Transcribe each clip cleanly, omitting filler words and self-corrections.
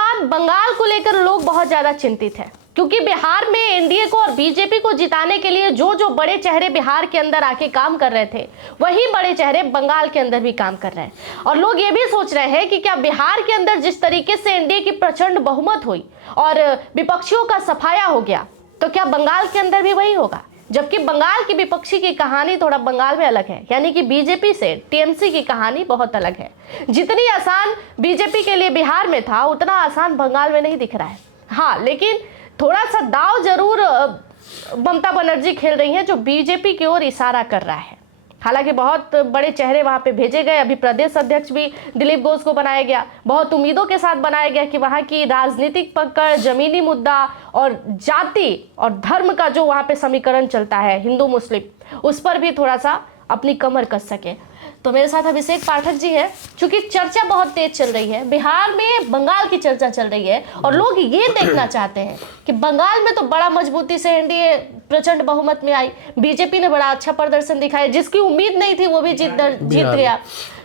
बाद बंगाल को लेकर लोग बहुत ज्यादा चिंतित हैं, क्योंकि बिहार में एनडीए को और बीजेपी को जिताने के लिए जो जो बड़े चेहरे बिहार के अंदर आके काम कर रहे थे, वही बड़े चेहरे बंगाल के अंदर भी काम कर रहे हैं। और लोग ये भी सोच रहे हैं कि क्या बिहार के अंदर जिस तरीके से एनडीए की प्रचंड बहुमत हुई और विपक्षियों का सफाया हो गया, तो क्या बंगाल के अंदर भी वही होगा? जबकि बंगाल की विपक्षी की कहानी थोड़ा बंगाल में अलग है, यानी कि बीजेपी से टीएमसी की कहानी बहुत अलग है। जितनी आसान बीजेपी के लिए बिहार में था, उतना आसान बंगाल में नहीं दिख रहा है। हाँ, लेकिन थोड़ा सा दाव जरूर ममता बनर्जी खेल रही हैं, जो बीजेपी की ओर इशारा कर रहा है। हालांकि बहुत बड़े चेहरे वहां पे भेजे गए, अभी प्रदेश अध्यक्ष भी दिलीप घोष को बनाया गया, बहुत उम्मीदों के साथ बनाया गया कि वहां की राजनीतिक पकड़, जमीनी मुद्दा और जाति और धर्म का जो वहां पे समीकरण चलता है, हिंदू मुस्लिम, उस पर भी थोड़ा सा अपनी कमर कस सके। तो मेरे साथ अभिषेक पाठक जी हैं। चूंकि चर्चा बहुत तेज चल रही है, बिहार में बंगाल की चर्चा चल रही है, और लोग ये देखना चाहते हैं कि बंगाल में तो बड़ा मजबूती से एनडीए प्रचंड बहुमत में आई, बीजेपी ने बड़ा अच्छा प्रदर्शन दिखाया, जिसकी उम्मीद नहीं थी वो भी जीत गया।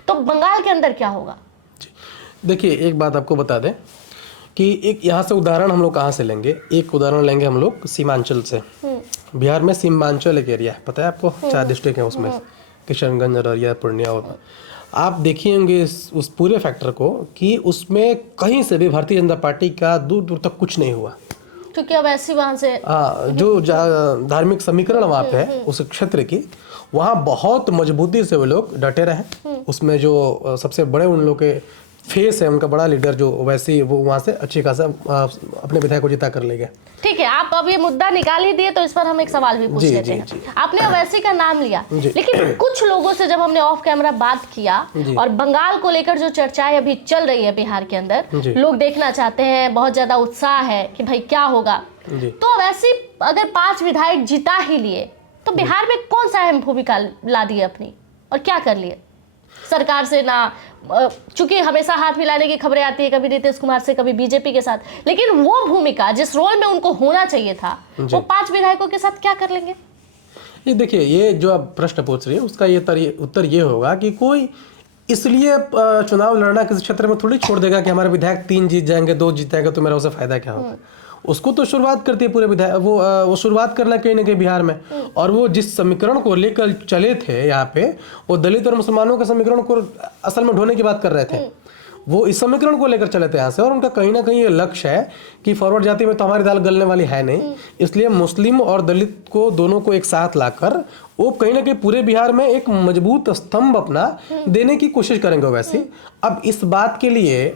तो बंगाल के अंदर क्या होगा? देखिए, एक बात आपको बता दें कि एक यहाँ से उदाहरण हम लोग कहाँ से लेंगे। एक उदाहरण लेंगे हम लोग सीमांचल से। बिहार में सीमांचल एक एरिया है, पता है आपको, 4 डिस्ट्रिक्ट है उसमें, किशनगंज, अररिया, पूर्णिया। और आप देखिए होंगे उस पूरे फैक्टर को कि उसमें कहीं से भी भारतीय जनता पार्टी का दूर दूर तक कुछ नहीं हुआ, क्योंकि अब ऐसी वहां से जो धार्मिक समीकरण वहाँ पे है उस क्षेत्र की, वहाँ बहुत मजबूती से वो लोग डटे रहे। उसमें जो सबसे बड़े उन लोग के फेस है, उनका बड़ा लीडर जो वैसे वो वहाँ से अच्छी खासा अपने विधायक को जिता कर ले गया। ठीक है, आप अब ये मुद्दा निकाल ही दिए, तो इस पर हम एक सवाल भी पूछ लेते हैं। आपने ओवैसी का नाम लिया, लेकिन कुछ लोगों से जब हमने ऑफ कैमरा बात किया और बंगाल को लेकर जो चर्चाएं अभी चल रही है बिहार के अंदर, लोग देखना चाहते हैं, बहुत ज्यादा उत्साह है कि भाई क्या होगा। तो ओवैसी अगर 5 विधायक जिता ही लिए, तो बिहार में कौन सा अहम भूमिका ला दी अपनी, और क्या कर लिए सरकार से? ना, चूंकि हमेशा हाथ मिलाने की खबरें आती है, कभी नीतीश कुमार से, कभी बीजेपी के साथ, लेकिन वो भूमिका जिस रोल में उनको होना चाहिए था, वो 5 विधायकों के साथ क्या कर लेंगे? ये देखिए, ये जो आप प्रश्न पूछ रही है उसका ये उत्तर ये होगा कि कोई इसलिए चुनाव लड़ना किसी क्षेत्र में थोड़ी छोड़ देगा कि हमारे विधायक 3 जीत जाएंगे, 2 जीत जाएंगे तो मेरा उससे फायदा क्या होगा। उसको तो शुरुआत करती है पूरे विधायक, वो शुरुआत करना कहीं ना कहीं बिहार में। और वो जिस समीकरण को लेकर चले थे यहाँ पे, वो दलित और मुसलमानों के समीकरण को असल में ढोने की बात कर रहे थे। वो इस समीकरण को लेकर चले थे यहाँ से, और उनका कहीं ना कहीं ये लक्ष्य है कि फॉरवर्ड जाति में तो हमारी दाल गलने वाली है नहीं, इसलिए मुस्लिम और दलित को दोनों को एक साथ लाकर वो कहीं ना कहीं पूरे बिहार में एक मजबूत स्तंभ अपना देने की कोशिश करेंगे वैसे। अब इस बात के लिए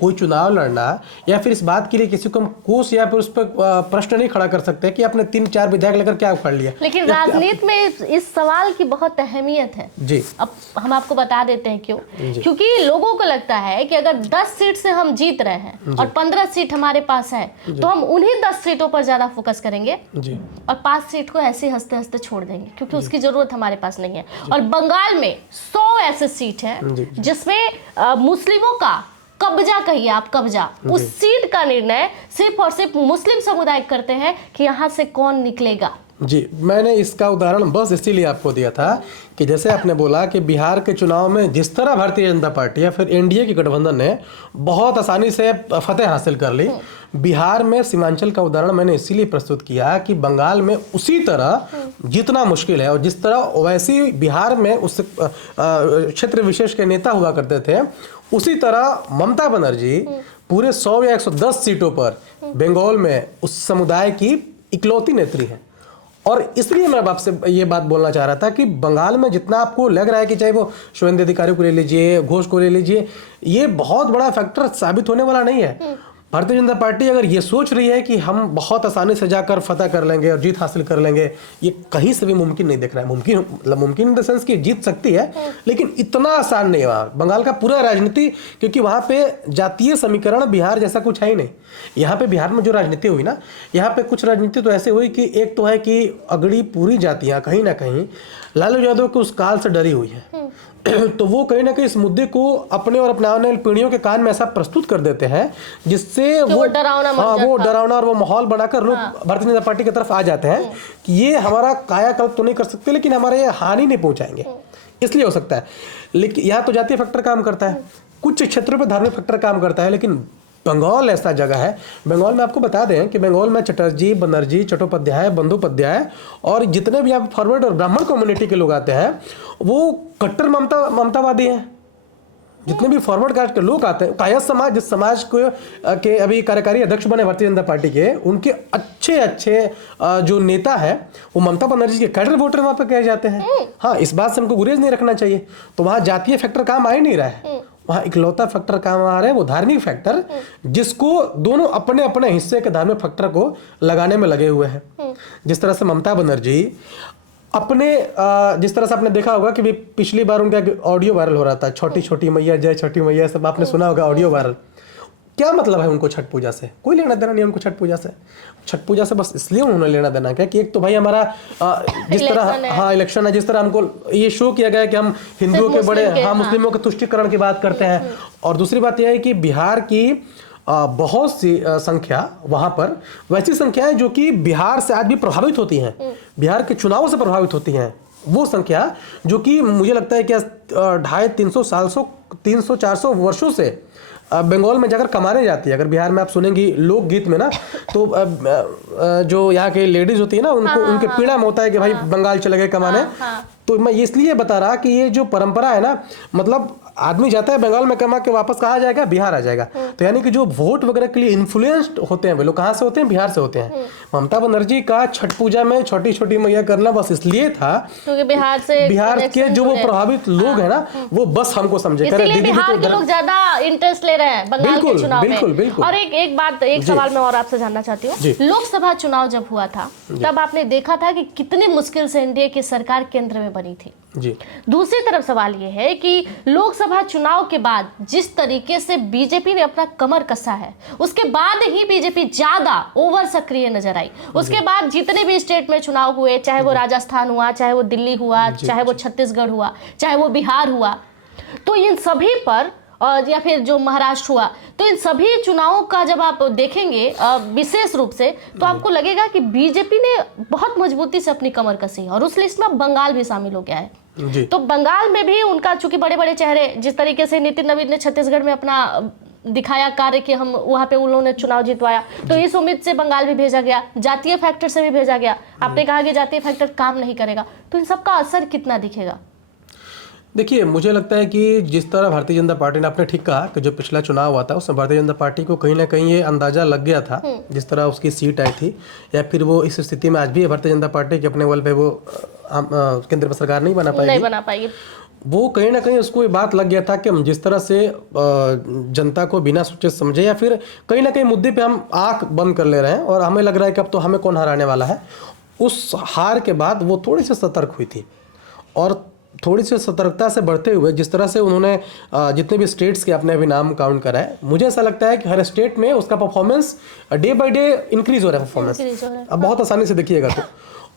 कोई चुनाव लड़ना, या फिर इस बात के लिए किसी को हम कोस या फिर उस पर प्रश्न नहीं खड़ा कर सकते कि आपने 3-4 विधायक लेकर क्या उखाड़ लिया। लेकिन राजनीति में इस सवाल की बहुत अहमियत है जी। अब हम आपको बता देते हैं क्यों। क्योंकि लोगों को लगता है कि अगर 10 सीट से हम जीत रहे हैं और 15 सीट हमारे पास है, तो हम उन्हीं 10 सीटों पर ज्यादा फोकस करेंगे और 5 सीट को ऐसे हंसते हंसते छोड़ देंगे, क्योंकि उसकी जरूरत हमारे पास नहीं है। और बंगाल में 100 ऐसे सीट है जिसमें मुस्लिमों का कब्जा, कहिए आप कब्जा, उस सीट का निर्णय सिर्फ और सिर्फ मुस्लिम समुदाय करते हैं कि यहाँ से कौन निकलेगा। जी, मैंने इसका उदाहरण बस इसीलिए आपको दिया था कि जैसे आपने बोला कि बिहार के चुनाव में जिस तरह भारतीय जनता पार्टी या फिर एनडीए की गठबंधन ने बहुत आसानी से फतेह हासिल कर ली, बिहार में सीमांचल का उदाहरण मैंने इसीलिए प्रस्तुत किया कि बंगाल में उसी तरह जितना मुश्किल है, और जिस तरह ओवैसी बिहार में उस क्षेत्र विशेष के नेता हुआ करते थे, उसी तरह ममता बनर्जी पूरे 100 या 110 सीटों पर बंगाल में उस समुदाय की इकलौती नेत्री है। और इसलिए मैं आपसे ये बात बोलना चाह रहा था कि बंगाल में जितना आपको लग रहा है कि चाहे वो शुभेंदु अधिकारी को ले लीजिए, घोष को ले लीजिए, ये बहुत बड़ा फैक्टर साबित होने वाला नहीं है। भारतीय जनता पार्टी अगर ये सोच रही है कि हम बहुत आसानी से जाकर फतह कर लेंगे और जीत हासिल कर लेंगे, ये कहीं से भी मुमकिन नहीं दिख रहा है। मुमकिन मतलब मुमकिन इन द सेंस कि जीत सकती है, लेकिन इतना आसान नहीं है वहाँ बंगाल का पूरा राजनीति, क्योंकि वहाँ पे जातीय समीकरण बिहार जैसा कुछ है ही नहीं। यहाँ पे बिहार में जो राजनीति हुई ना, यहाँ पे कुछ राजनीति तो ऐसे हुई कि एक तो है कि अगड़ी पूरी जातियाँ कहीं ना कहीं लालू यादव के उस काल से डरी हुई है, तो वो कहीं ना कहीं इस मुद्दे को अपने और अपने आने वाली पीढ़ियों के कान में ऐसा प्रस्तुत कर देते हैं जिससे वो डरावना और वो माहौल बनाकर लोग भारतीय जनता पार्टी की तरफ आ जाते हैं कि ये हमारा कायाकल्प तो नहीं कर सकते, लेकिन हमारे हानि नहीं पहुंचाएंगे। इसलिए हो सकता है, लेकिन यहाँ तो जातीय फैक्टर काम करता है, कुछ क्षेत्रों पर धार्मिक फैक्टर काम करता है, लेकिन बंगाल ऐसा जगह है, बंगाल में आपको बता दें कि बंगाल में चटर्जी, बनर्जी, चट्टोपाध्याय, बंदोपाध्याय और जितने भी आप फॉरवर्ड और ब्राह्मण कम्युनिटी के लोग आते हैं वो कट्टर ममतावादी हैं। जितने भी फॉरवर्ड कास्ट के लोग आते हैं, कायस्थ समाज, जिस समाज को के अभी कार्यकारी अध्यक्ष बने भारतीय जनता पार्टी के, उनके अच्छे जो नेता है वो ममता बनर्जी के कैडर वोटर वहां पर कहे जाते हैं। हाँ, इस बात से हमको गुरेज नहीं रखना चाहिए। तो वहां जातीय फैक्टर काम आ ही नहीं रहा है, वहां इकलौता फैक्टर काम आ रहा है वो धार्मिक फैक्टर, जिसको दोनों अपने अपने हिस्से के धार्मिक फैक्टर को लगाने में लगे हुए हैं। जिस तरह से ममता बनर्जी अपने जिस तरह से आपने देखा होगा कि भी पिछली बार उनका ऑडियो वायरल हो रहा था, छोटी छोटी मैया जय छोटी मैया, सब आपने सुना होगा ऑडियो वायरल। क्या मतलब है उनको छठ पूजा से? कोई लेना देना नहीं उनको छठ पूजा से। छठ पूजा से बस इसलिए उन्होंने लेना देना क्या कि एक तो भाई हमारा जिस तरह हाँ इलेक्शन है, जिस तरह हमको ये शो किया गया है कि हम हिंदुओं के बड़े मुस्लिमों के तुष्टिकरण की बात करते हैं, और दूसरी बात यह है कि बिहार की बहुत सी संख्या वहां पर वैसी संख्या है जो कि बिहार से आज भी प्रभावित होती हैं, बिहार के चुनावों से प्रभावित होती हैं। वो संख्या जो कि मुझे लगता है कि 250-300-400 वर्षों से बंगाल में जाकर कमाने जाती है। अगर बिहार में आप सुनेंगी लोकगीत में ना, तो जो यहाँ के लेडीज होती है ना, उनको उनके पीड़ा में होता है कि भाई बंगाल चले गए कमाने। तो मैं इसलिए बता रहा कि ये जो परंपरा है ना, मतलब आदमी जाता है बंगाल में कमा के वापस कहाँ जाएगा? बिहार आ जाएगा। तो यानी कि जो वोट वगैरह के लिए इन्फ्लुएंस्ड होते हैं वे लोग कहाँ से होते हैं? बिहार से होते हैं। ममता बनर्जी का छठ पूजा में छोटी छोटी मैया करना बस इसलिए था क्योंकि बिहार के जो वो प्रभावित लोग हैं ना, वो बस हमको समझे इसलिए बिहार के लोग ज्यादा इंटरेस्ट ले रहे हैं बंगाल के चुनाव में। और एक सवाल मैं और आपसे जानना चाहती हूँ, लोकसभा चुनाव जब हुआ था तब आपने देखा था कि कितनी मुश्किल से एनडीए की सरकार केंद्र में बनी थी जी। दूसरी तरफ सवाल ये है कि लोकसभा चुनाव के बाद जिस तरीके से बीजेपी ने अपना कमर कसा है, उसके बाद ही बीजेपी ज्यादा ओवर सक्रिय नजर आई। उसके बाद जितने भी स्टेट में चुनाव हुए, चाहे वो राजस्थान हुआ, चाहे वो दिल्ली हुआ, चाहे वो छत्तीसगढ़ हुआ, चाहे वो बिहार हुआ, तो इन सभी पर या फिर जो महाराष्ट्र हुआ, तो इन सभी चुनावों का जब आप देखेंगे विशेष रूप से, तो आपको लगेगा कि बीजेपी ने बहुत मजबूती से अपनी कमर कसी है। और उस लिस्ट में बंगाल भी शामिल हो गया है जी। तो बंगाल में भी उनका चूंकि बड़े बड़े चेहरे, जिस तरीके से नितिन नवीन ने छत्तीसगढ़ में अपना दिखाया कार्य कि हम वहां पे उन्होंने चुनाव जितवाया, तो इस उम्मीद से बंगाल भी भेजा गया, जातीय फैक्टर से भी भेजा गया। आपने कहा कि जातीय फैक्टर काम नहीं करेगा, तो इन सबका असर कितना दिखेगा? देखिए, मुझे लगता है कि जिस तरह भारतीय जनता पार्टी ने, आपने ठीक कहा कि जो पिछला चुनाव हुआ था उसमें भारतीय जनता पार्टी को कहीं ना कहीं ये अंदाजा लग गया था, जिस तरह उसकी सीट आई थी, या फिर वो इस स्थिति में आज भी है भारतीय जनता पार्टी के अपने बल पे वो केंद्र में सरकार नहीं बना पाएगी। वो कहीं ना कहीं उसको ये बात लग गया था कि हम जिस तरह से जनता को बिना सोचे समझे, या फिर कहीं ना कहीं मुद्दे पे हम आंख बंद कर ले रहे हैं और हमें लग रहा है कि अब तो हमें कौन हराने वाला है। उस हार के बाद वो थोड़ी सी सतर्क हुई थी, और थोड़ी सी सतर्कता से बढ़ते हुए जिस तरह से उन्होंने जितने भी स्टेट्स के अपने अभी नाम काउंट करा है, मुझे ऐसा लगता है कि हर स्टेट में उसका performance day by day increase हो रहा है परफॉर्मेंस, अब बहुत आसानी से देखिएगा तो।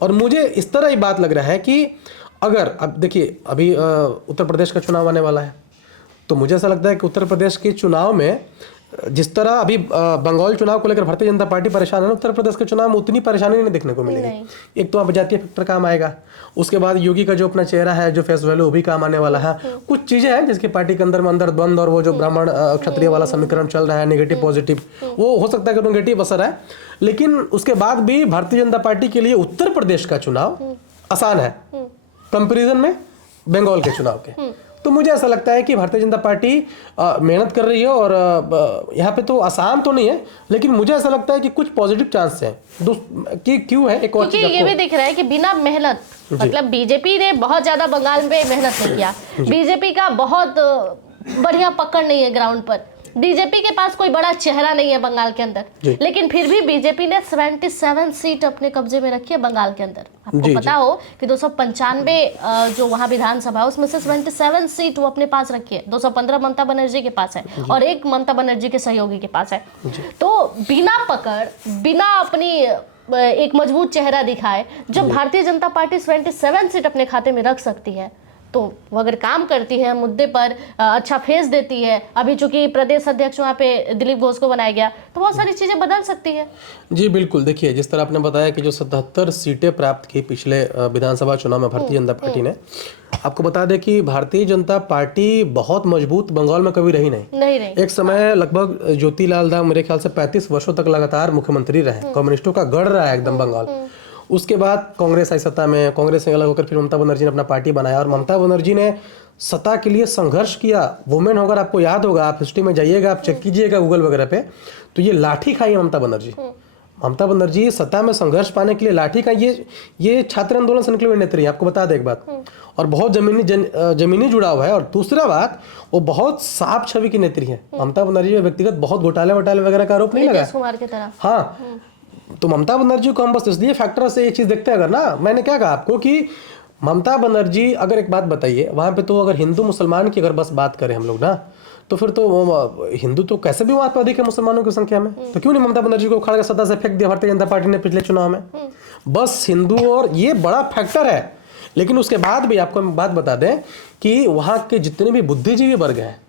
और मुझे इस तरह ही बात लग रहा है कि अगर अब देखिए अभी उत्तर प्रदेश का चुनाव आने वाला है, तो मुझे ऐसा लगता है कि उत्तर प्रदेश के चुनाव में जिस तरह अभी बंगाल चुनाव को लेकर भारतीय जनता पार्टी परेशान है, उत्तर प्रदेश के चुनाव में उतनी परेशानी नहीं देखने को मिलेगी। एक तो अब जातीय फैक्टर काम आएगा, उसके बाद योगी का जो अपना चेहरा है, जो फेस वैल्यू, वो भी काम आने वाला है। कुछ चीजें हैं जिसकी पार्टी के अंदर में अंदर द्वंद, और वो जो ब्राह्मण क्षत्रिय वाला समीकरण चल रहा है, नेगेटिव पॉजिटिव, वो हो सकता है कि नेगेटिव असर है। लेकिन उसके बाद भी भारतीय जनता पार्टी के लिए उत्तर प्रदेश का चुनाव आसान है कंपेरिजन में बंगाल के चुनाव के। तो मुझे ऐसा लगता है कि भारतीय जनता पार्टी मेहनत कर रही है, और यहाँ पे तो आसान तो नहीं है, लेकिन मुझे ऐसा लगता है कि कुछ पॉजिटिव चांस हैं कि क्यों है। एक और चीज ये भी दिख रहा है कि बिना मेहनत, मतलब बीजेपी ने बहुत ज्यादा बंगाल में मेहनत नहीं किया, बीजेपी का बहुत बढ़िया पकड़ नहीं है ग्राउंड पर, बीजेपी के पास कोई बड़ा चेहरा नहीं है बंगाल के अंदर, लेकिन फिर भी बीजेपी ने 77 सीट अपने कब्जे में रखी है बंगाल के अंदर। आपको पता हो कि 295 जो वहां विधानसभा है उसमें से 77 सीट वो अपने पास रखी है। 215 ममता बनर्जी के पास है और एक ममता बनर्जी के सहयोगी के पास है। तो बिना पकड़, बिना अपनी एक मजबूत चेहरा दिखाए जब भारतीय जनता पार्टी 77 सीट अपने खाते में रख सकती है, तो वो अगर काम करती है मुद्दे पर, अच्छा फेस देती है, अभी चूंकि प्रदेश अध्यक्ष वहाँ पे दिलीप घोष को बनाया गया, तो बहुत सारी चीजें बदल सकती है। जी बिल्कुल, देखिए जिस तरह आपने बताया कि जो 77 सीटें प्राप्त की पिछले विधानसभा चुनाव में भारतीय जनता पार्टी ने, आपको बता दें कि भारतीय जनता पार्टी बहुत मजबूत बंगाल में कभी रही नहीं। एक समय लगभग ज्योतिलाल दाम मेरे ख्याल से 35 वर्षों तक लगातार मुख्यमंत्री रहे, कम्युनिस्टों का गढ़ रहा है एकदम बंगाल। उसके बाद कांग्रेस आई सत्ता में, कांग्रेस से अलग होकर फिर ममता बनर्जी ने अपना पार्टी बनाया और ममता बनर्जी ने सत्ता के लिए संघर्ष किया। वुमेन होकर आपको याद होगा, आप हिस्ट्री में जाइएगा, आप चेक कीजिएगा गूगल वगैरह पे, तो ये लाठी खाई ममता बनर्जी। ममता बनर्जी सत्ता में संघर्ष पाने के लिए लाठी का ये छात्र आंदोलन से निकले हुए नेत्री है, आपको बता दें एक बात। और बहुत जमीनी जुड़ाव है। और दूसरा बात, वो बहुत साफ छवि की नेत्री है। ममता बनर्जी में व्यक्तिगत बहुत घोटाले वगैरह का आरोप नहीं लगा कुमार की तरह। हाँ, तो ममता बनर्जी को हम बस इसलिए फैक्टर से ये चीज देखते हैं। अगर ना, मैंने क्या कहा आपको कि ममता बनर्जी, अगर एक बात बताइए, वहां पे तो अगर हिंदू मुसलमान की अगर बस बात करें हम लोग ना, तो फिर तो हिंदू तो कैसे भी वहां पर अधिक है मुसलमानों की संख्या में, तो क्यों नहीं ममता बनर्जी को उखाड़ के सत्ता से फेंक दिया भारतीय जनता पार्टी ने पिछले चुनाव में। बस हिंदू, और ये बड़ा फैक्टर है। लेकिन उसके बाद भी आपको हम बात बता दें कि वहां के जितने भी बुद्धिजीवी वर्ग हैं,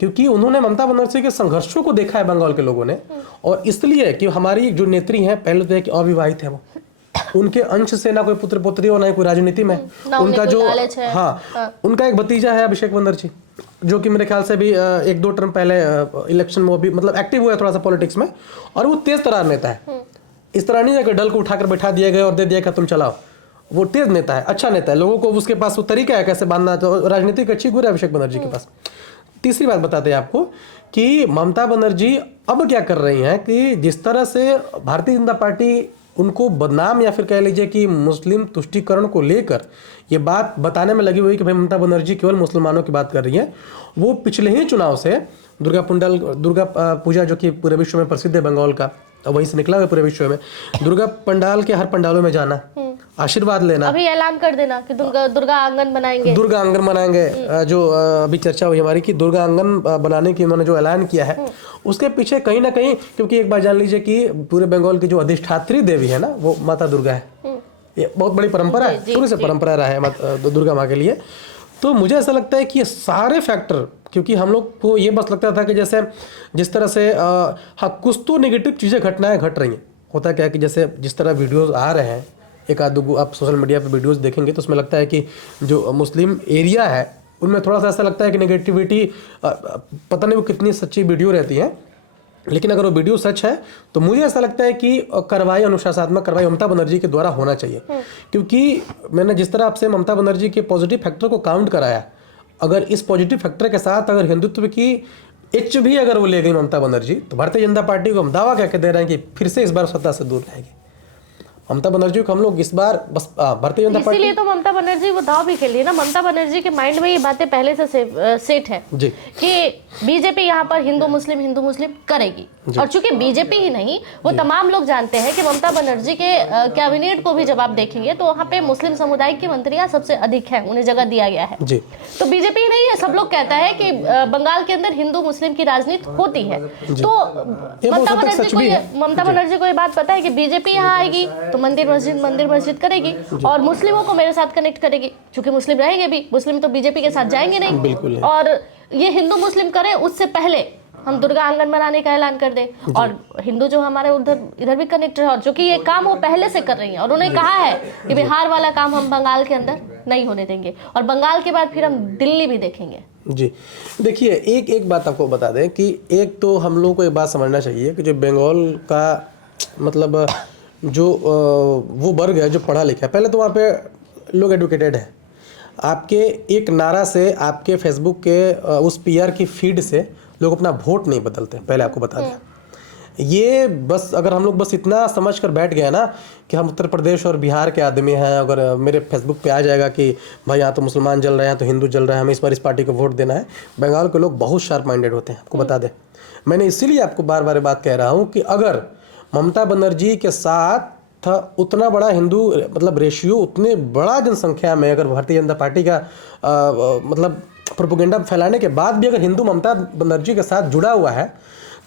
क्योंकि उन्होंने ममता बनर्जी के संघर्षों को देखा है बंगाल के लोगों ने, और इसलिए कि हमारी जो नेत्री हैं, पहले तो है कि अविवाहित है वो, उनके अंश से ना कोई पुत्र पुत्री और ना कोई राजनीति में, उनका जो उनका एक भतीजा है अभिषेक बनर्जी, जो कि मेरे ख्याल से भी 1-2 टर्म पहले इलेक्शन में भी मतलब एक्टिव हुआ है थोड़ा सा पॉलिटिक्स में, और वो तेज तरार नेता है। इस तरह नहीं है कि डल को उठाकर बैठा दिया गया और दे दिया कि तुम चलाओ। वो तेज नेता है, अच्छा नेता है, लोगों को उसके पास वो तरीका है कैसे बांधना, तो राजनीतिक अच्छी गुण है अभिषेक बनर्जी के पास। तीसरी बात बताते हैं आपको कि ममता बनर्जी अब क्या कर रही हैं कि जिस तरह से भारतीय जनता पार्टी उनको बदनाम या फिर कह लीजिए कि मुस्लिम तुष्टीकरण को लेकर ये बात बताने में लगी हुई कि भाई ममता बनर्जी केवल मुसलमानों की बात कर रही है। वो पिछले ही चुनाव से दुर्गा पूजा जो कि पूरे विश्व में प्रसिद्ध है बंगाल का, वहीं से निकला हुआ पूरे विश्व में, दुर्गा पंडाल के हर पंडालों में जाना, आशीर्वाद लेना, अभी ऐलान कर देना कि दुर्गा आंगन बनाएंगे। जो अभी चर्चा हुई हमारी कि दुर्गा आंगन बनाने की उन्होंने जो ऐलान किया है, उसके पीछे कहीं ना कहीं, क्योंकि एक बार जान लीजिए कि पूरे बंगाल की जो अधिष्ठात्री देवी है ना, वो माता दुर्गा है। ये बहुत बड़ी परंपरा है, शुरू से परंपरा रहा है दुर्गा माँ के लिए। तो मुझे ऐसा लगता है कि ये सारे फैक्टर, क्योंकि हम लोग को ये बस लगता था कि जैसे जिस तरह से हाँ कुछ तो नेगेटिव चीज़ें घटनाएं घट रही हैं। होता क्या है कि जैसे जिस तरह वीडियोस आ रहे हैं, एक आध दो आप सोशल मीडिया पे वीडियोस देखेंगे तो उसमें लगता है कि जो मुस्लिम एरिया है उनमें थोड़ा सा ऐसा लगता है कि नेगेटिविटी, पता नहीं वो कितनी सच्ची वीडियो रहती है, लेकिन अगर वो वीडियो सच है तो मुझे ऐसा लगता है कि कार्रवाई, अनुशासनात्मक कार्रवाई ममता बनर्जी के द्वारा होना चाहिए। क्योंकि मैंने जिस तरह आपसे ममता बनर्जी के पॉजिटिव फैक्टर को काउंट कराया, अगर इस पॉजिटिव फैक्टर के साथ अगर हिंदुत्व की एच भी अगर वो ले गई ममता बनर्जी, तो भारतीय जनता पार्टी को हम दावा कह के दे रहे हैं कि फिर से इस बार सत्ता से दूर रहेगी ममता बनर्जी को। हम लोग इस बार बस भारतीय जनता पार्टी, इसीलिए तो ममता बनर्जी वो दाव भी खेली है ना। ममता बनर्जी के माइंड में ये बातें पहले से सेट है जी कि बीजेपी यहाँ पर हिंदू मुस्लिम करेगी। और चूंकि बीजेपी ही नहीं, वो तमाम लोग जानते हैं कि ममता बनर्जी के कैबिनेट को भी जब आप देखेंगे तो वहाँ पे मुस्लिम समुदाय की मंत्रियां सबसे अधिक हैं, उन्हें जगह दिया गया है जी। तो बीजेपी ही नहीं है, सब लोग कहता है कि बंगाल के अंदर हिंदू मुस्लिम की राजनीति होती है। तो ममता बनर्जी को ये बात पता है कि बीजेपी यहाँ आएगी तो मंदिर मस्जिद करेगी और मुस्लिमों को मेरे साथ कनेक्ट करेगी, क्योंकि मुस्लिम रहेंगे भी, मुस्लिम तो बीजेपी के साथ जाएंगे नहीं। बिल्कुल। और ये हिंदू मुस्लिम करें उससे पहले हम दुर्गा आंगन बनाने का ऐलान कर दें और हिंदू जो हमारे इधर भी कनेक्ट है, और जो कि ये काम वो पहले से कर रही हैं। और उन्होंने कहा है कि बिहार वाला काम हम बंगाल के अंदर नहीं होने देंगे, और बंगाल के बाद फिर हम दिल्ली भी देखेंगे। जी देखिए, एक बात आपको बता दें कि एक तो हम लोगों को एक बात समझना चाहिए कि जो बंगाल का मतलब जो वो वर्ग है जो पढ़ा लिखा है, पहले तो वहाँ पे लोग एडुकेटेड है। आपके एक नारा से, आपके फेसबुक के उस पीआर की फीड से लोग अपना वोट नहीं बदलते, पहले आपको बता दें। ये बस अगर हम लोग बस इतना समझ कर बैठ गए ना कि हम उत्तर प्रदेश और बिहार के आदमी हैं, अगर मेरे फेसबुक पे आ जाएगा कि भाई यहाँ तो मुसलमान जल रहे हैं तो हिंदू जल रहे हैं, हमें इस बार इस पार्टी को वोट देना है। बंगाल के लोग बहुत शार्प माइंडेड होते हैं, आपको बता दें। मैंने इसीलिए आपको बार बार बात कह रहा हूँ कि अगर ममता बनर्जी के साथ उतना बड़ा हिंदू मतलब रेशियो, उतने बड़ा जनसंख्या में अगर भारतीय जनता पार्टी का मतलब प्रोपेगेंडा फैलाने के बाद भी अगर हिंदू ममता बनर्जी के साथ जुड़ा हुआ है,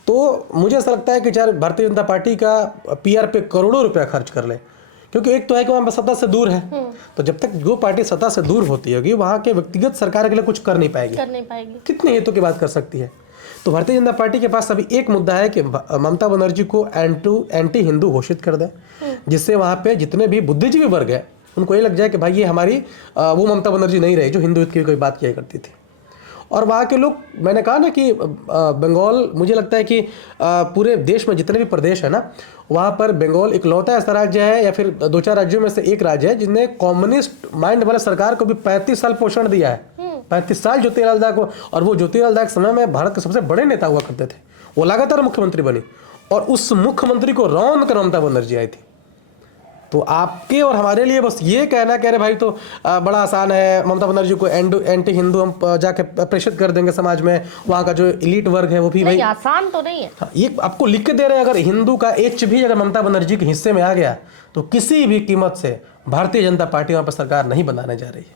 तो मुझे ऐसा लगता है कि चाहे भारतीय जनता पार्टी का पीआर पे करोड़ों रुपया खर्च कर ले, क्योंकि एक तो है कि वहाँ सत्ता से दूर है, तो जब तक जो पार्टी सत्ता से दूर होती होगी वहाँ के व्यक्तिगत सरकार के लिए कुछ कर नहीं पाएगी, कितने हितों की बात कर सकती है। तो भारतीय जनता पार्टी के पास अभी एक मुद्दा है कि ममता बनर्जी को एंटी हिंदू घोषित कर दे, जिससे वहाँ पे जितने भी बुद्धिजीवी वर्ग है उनको ये लग जाए कि भाई ये हमारी वो ममता बनर्जी नहीं रही जो हिंदुत्व की कोई बात किया करती थी। और वहाँ के लोग, मैंने कहा ना कि बंगाल, मुझे लगता है कि पूरे देश में जितने भी प्रदेश है ना, वहाँ पर बंगाल इकलौता ऐसा राज्य है या फिर 2-4 राज्यों में से एक राज्य है जिसने कम्युनिस्ट माइंड वाले सरकार को भी 35 साल पोषण दिया है। 35 साल ज्योतिलाल दास को, और वो ज्योतिलाल दास समय में भारत के सबसे बड़े नेता हुआ करते थे, वो लगातार मुख्यमंत्री बनी और उस मुख्यमंत्री को रौंद कर ममता बनर्जी आई थी। तो आपके और हमारे लिए बस ये कहना कह रहे भाई तो बड़ा आसान है, ममता बनर्जी को एंटी हिंदू हम जाके प्रेषित कर देंगे समाज में, वहाँ का जो एलीट वर्ग है वो भी भाई आसान तो नहीं है। हाँ, ये आपको लिख के दे रहे हैं, अगर हिंदू का एच भी अगर ममता बनर्जी के हिस्से में आ गया तो किसी भी कीमत से भारतीय जनता पार्टी वहाँ पर सरकार नहीं बनाने जा रही है।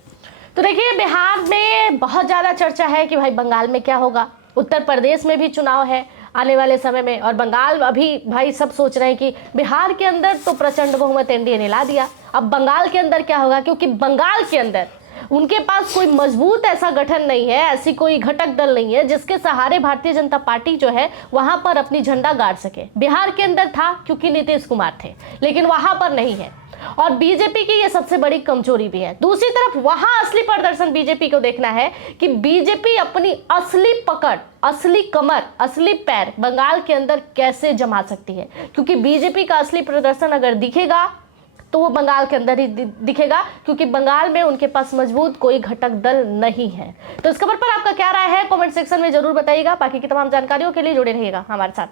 तो देखिए, बिहार में बहुत ज्यादा चर्चा है कि भाई बंगाल में क्या होगा, उत्तर प्रदेश में भी चुनाव है आने वाले समय में, और बंगाल अभी भाई सब सोच रहे हैं कि बिहार के अंदर तो प्रचंड बहुमत एनडीए ने ला दिया, अब बंगाल के अंदर क्या होगा, क्योंकि बंगाल के अंदर उनके पास कोई मजबूत ऐसा गठन नहीं है, ऐसी कोई घटक दल नहीं है जिसके सहारे भारतीय जनता पार्टी जो है वहां पर अपनी झंडा गाड़ सके। बिहार के अंदर था क्योंकि नीतीश कुमार थे, लेकिन वहां पर नहीं है, और बीजेपी की ये सबसे बड़ी कमजोरी भी है। दूसरी तरफ वहां असली प्रदर्शन बीजेपी को देखना है कि बीजेपी अपनी असली पकड़, असली कमर, असली पैर बंगाल के अंदर कैसे जमा सकती है, क्योंकि बीजेपी का असली प्रदर्शन अगर दिखेगा तो वो बंगाल के अंदर ही दिखेगा, क्योंकि बंगाल में उनके पास मजबूत कोई घटक दल नहीं है। तो इस खबर पर आपका क्या राय है, कमेंट सेक्शन में जरूर बताइएगा। बाकी की तमाम जानकारियों के लिए जुड़े रहिएगा हमारे साथ।